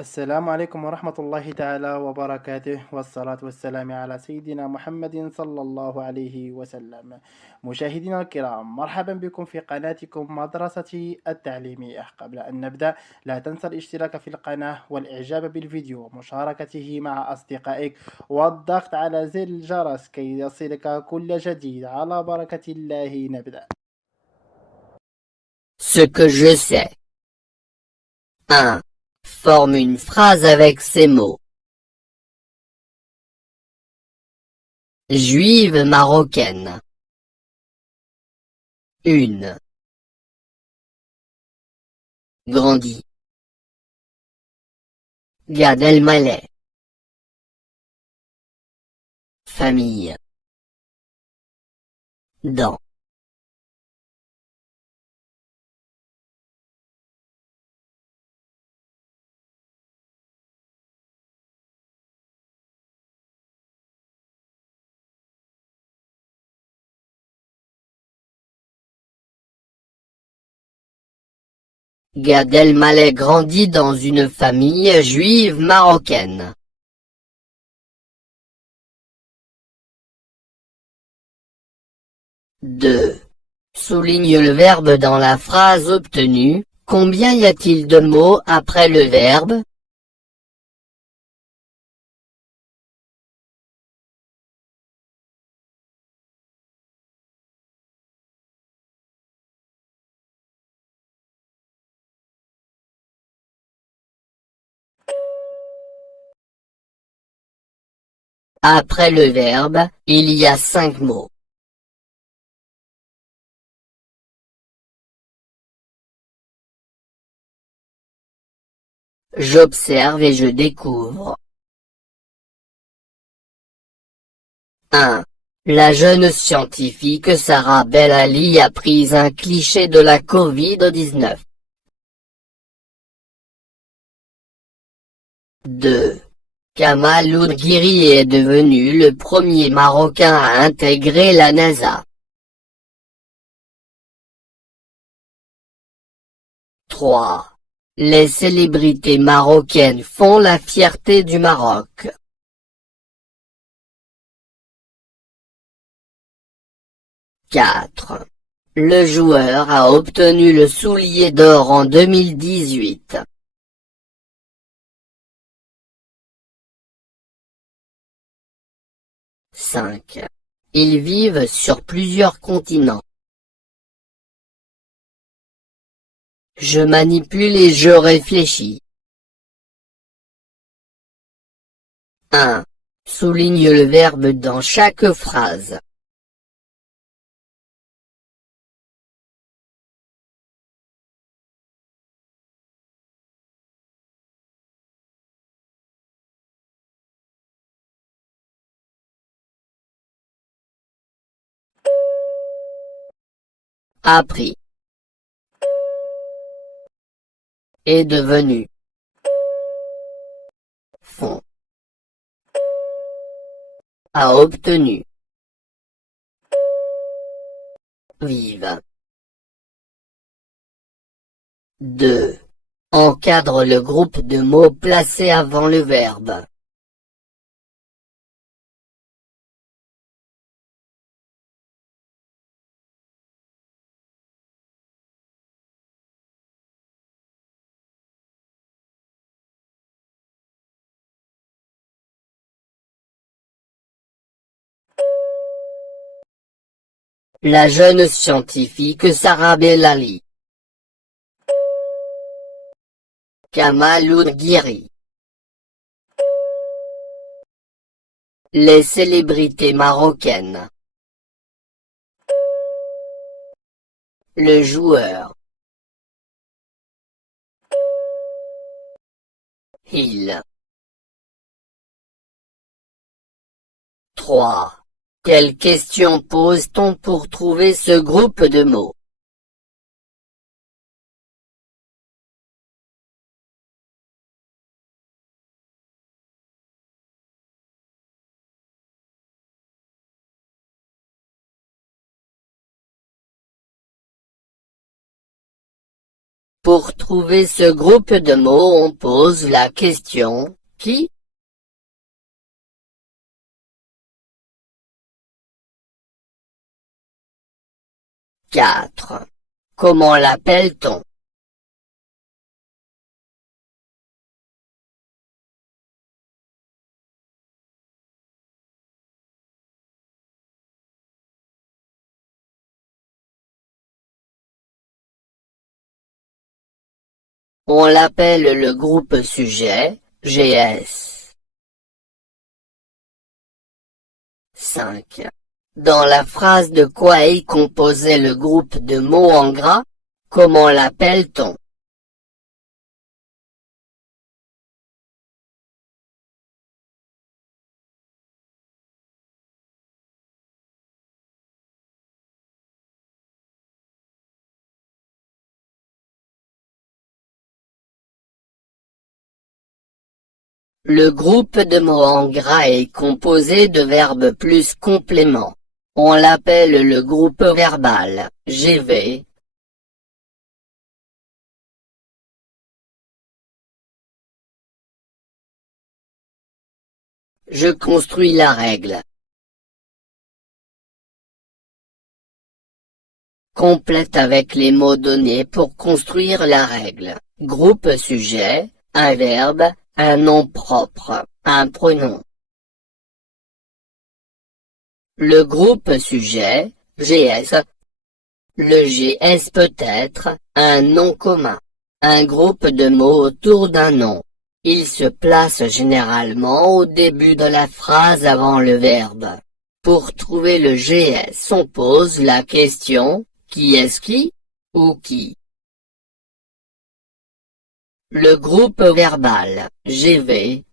السلام عليكم ورحمة الله تعالى وبركاته والصلاة والسلام على سيدنا محمد صلى الله عليه وسلم. مشاهدينا الكرام، مرحبا بكم في قناتكم مدرستي التعليمية. قبل أن نبدأ، لا تنسى الاشتراك في القناة والإعجاب بالفيديو ومشاركته مع أصدقائك والضغط على زر الجرس كي يصلك كل جديد. على بركة الله نبدأ. Ce que je sais. 1. Forme une phrase avec ces mots. Juive marocaine. 1. Grandi. Gad Elmaleh. Famille. Dans. Gad Elmaleh grandit dans une famille juive marocaine. 2. Souligne le verbe dans la phrase obtenue. Combien y a-t-il de mots après le verbe? Après le verbe, il y a 5 mots. J'observe et je découvre. 1. La jeune scientifique Sarah Bellali a pris un cliché de la Covid-19. 2. Kamal Oudghiri est devenu le premier Marocain à intégrer la NASA. 3. Les célébrités marocaines font la fierté du Maroc. 4. Le joueur a obtenu le soulier d'or en 2018. 5. Ils vivent sur plusieurs continents. Je manipule et je réfléchis. 1. Souligne le verbe dans chaque phrase. Appris. Est devenu. Font. A obtenu. Vive. 2. Encadre le groupe de mots placés avant le verbe. La jeune scientifique Sarah Bellali. Kamal Oudghiri. Les célébrités marocaines. Le joueur. Il. 3. Quelle question pose-t-on pour trouver ce groupe de mots? Pour trouver ce groupe de mots, on pose la question « Qui ?» Quatre. Comment l'appelle-t-on? On l'appelle le groupe sujet, GS. 5. Dans la phrase de quoi est composé le groupe de mots en gras? Comment l'appelle-t-on? Le groupe de mots en gras est composé de verbes plus compléments. On l'appelle le groupe verbal, GV. Je construis la règle. Complète avec les mots donnés pour construire la règle. Groupe sujet, un verbe, un nom propre, un pronom. Le groupe sujet, GS. Le GS peut être un nom commun, un groupe de mots autour d'un nom. Il se place généralement au début de la phrase avant le verbe. Pour trouver le GS, on pose la question « Qui est-ce qui ?» ou « Qui ?» Le groupe verbal, GV.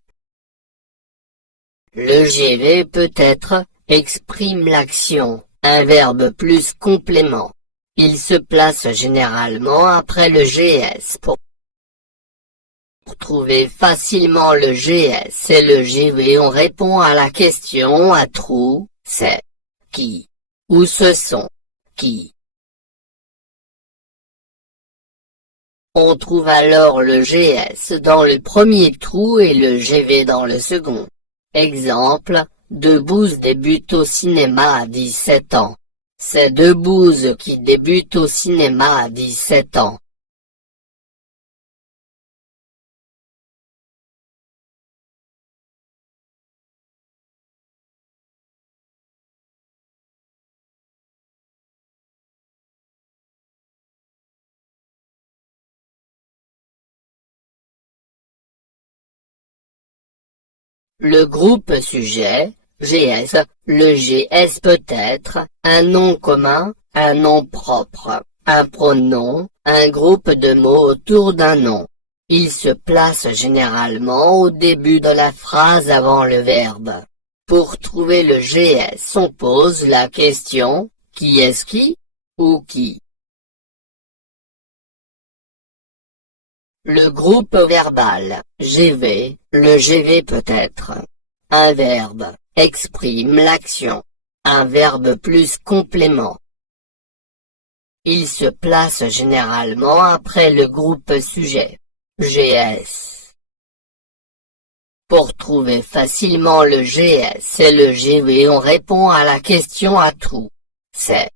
Le GV peut être exprime l'action, un verbe plus complément. Il se place généralement après le GS pour trouver facilement le GS et le GV. On répond à la question à trous, c'est qui ou ce sont qui. On trouve alors le GS dans le premier trou et le GV dans le second. Exemple, Debbouze débute au cinéma à 17 ans. C'est Debbouze qui débute au cinéma à 17 ans. Le groupe sujet, GS, le GS peut être un nom commun, un nom propre, un pronom, un groupe de mots autour d'un nom. Il se place généralement au début de la phrase avant le verbe. Pour trouver le GS, on pose la question « Qui est-ce qui ?» ou « Qui ?» Le groupe verbal, GV, le GV peut être un verbe, exprime l'action, un verbe plus complément. Il se place généralement après le groupe sujet, GS. Pour trouver facilement le GS et le GV, on répond à la question à trous. C'est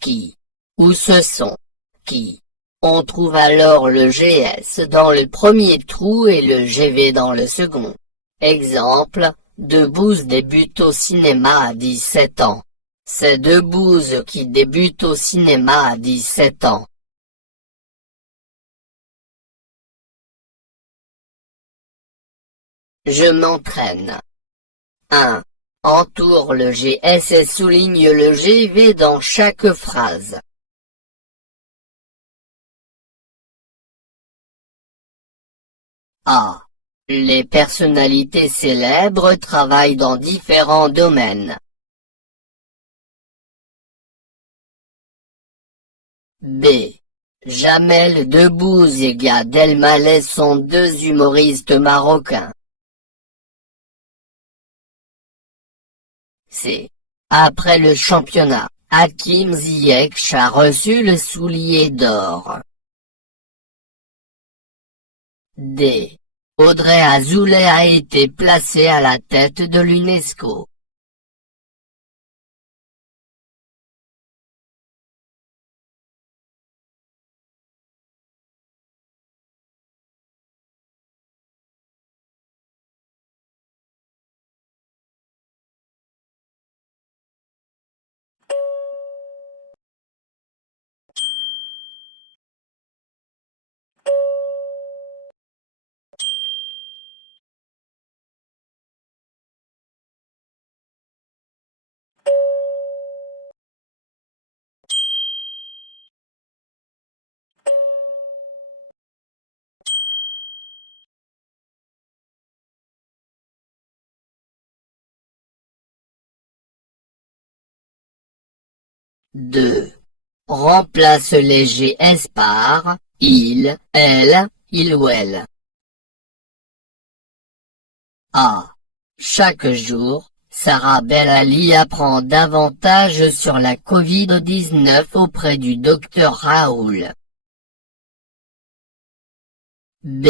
qui ou ce sont qui. On trouve alors le GS dans le premier trou et le GV dans le second. Exemple, Debbouze débute au cinéma à 17 ans. C'est Debbouze qui débute au cinéma à 17 ans. Je m'entraîne. 1. Entoure le GS et souligne le GV dans chaque phrase. A. Les personnalités célèbres travaillent dans différents domaines. B. Jamel Debbouze et Gad Elmaleh sont deux humoristes marocains. C. Après le championnat, Hakim Ziyech a reçu le soulier d'or. D. Audrey Azoulay a été placée à la tête de l'UNESCO. Deux. Remplace les GS par il, elle, il ou elle. A. Chaque jour, Sarah Bellali apprend davantage sur la Covid-19 auprès du docteur Raoul. B.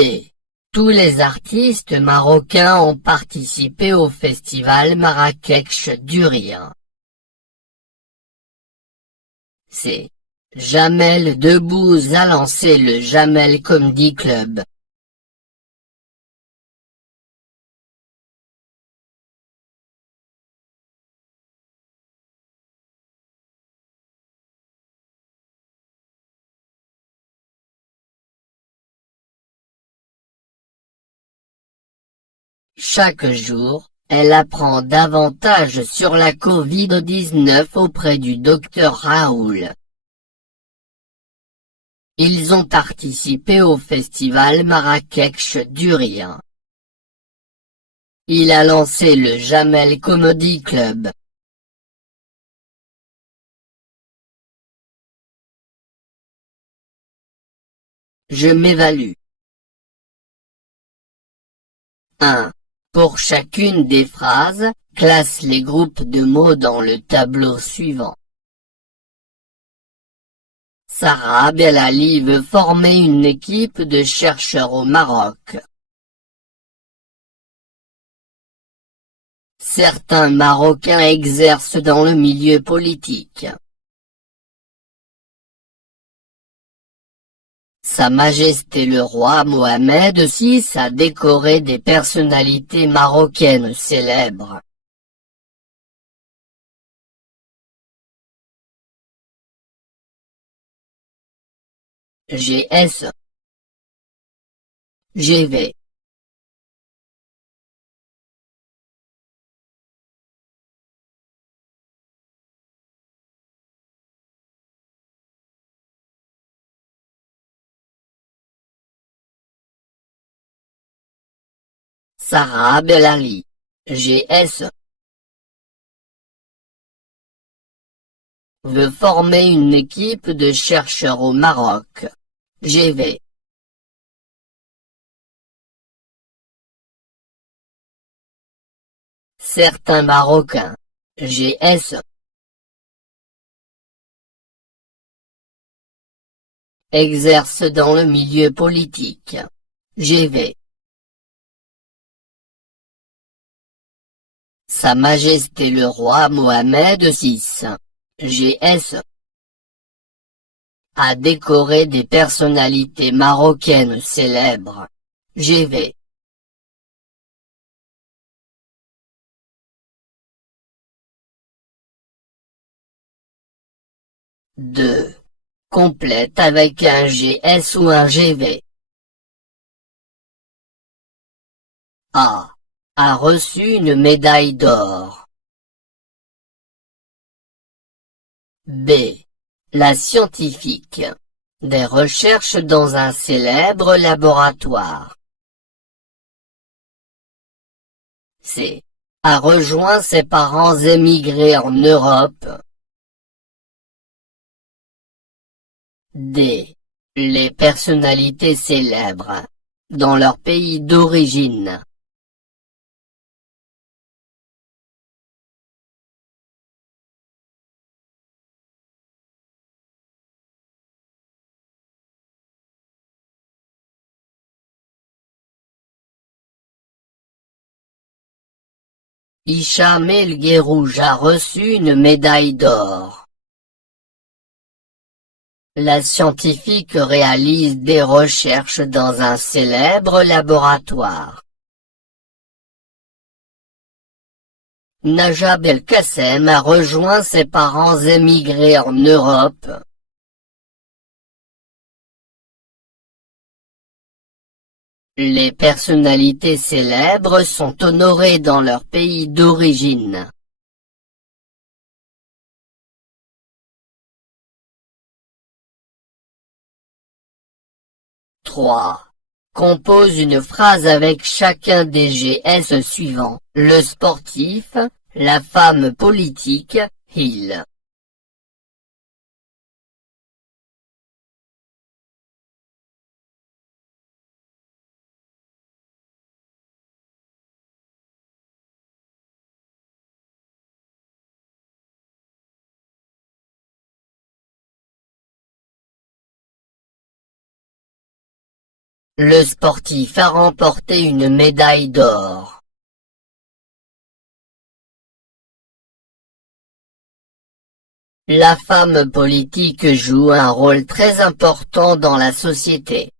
Tous les artistes marocains ont participé au festival Marrakech du Rire. C. Jamel Debbouze a lancé le Jamel Comedy Club. Chaque jour, elle apprend davantage sur la Covid-19 auprès du docteur Raoul. Ils ont participé au festival Marrakech du Rire. Il a lancé le Jamel Comedy Club. Je m'évalue. 1. Pour chacune des phrases, classe les groupes de mots dans le tableau suivant. Sarah Bellali veut former une équipe de chercheurs au Maroc. Certains Marocains exercent dans le milieu politique. Sa Majesté le roi Mohamed VI a décoré des personnalités marocaines célèbres. GS GV Sarah Bellali GS veut former une équipe de chercheurs au Maroc. GV Certains Marocains GS exercent dans le milieu politique. GV Sa Majesté le roi Mohamed VI GS a décoré des personnalités marocaines célèbres. GV Deux. Complète avec un GS ou un GV. A. A reçu une médaille d'or. B. La scientifique. Des recherches dans un célèbre laboratoire. C. A rejoint ses parents émigrés en Europe. D. Les personnalités célèbres. Dans leur pays d'origine. Hicham El Guerrouj a reçu une médaille d'or. La scientifique réalise des recherches dans un célèbre laboratoire. Najah Belkacem a rejoint ses parents émigrés en Europe. Les personnalités célèbres sont honorées dans leur pays d'origine. Compose une phrase avec chacun des GS suivants: le sportif, la femme politique, il. Le sportif a remporté une médaille d'or. La femme politique joue un rôle très important dans la société.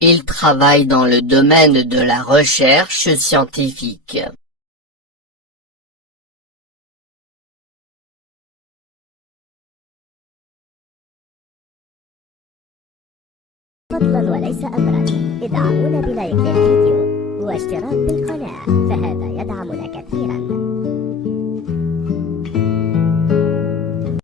Il travaille dans le domaine de la recherche scientifique. فضلا وليس أمرا، ادعمونا بلايك للفيديو واشتراك بالقناة، فهذا يدعمنا كثيرا.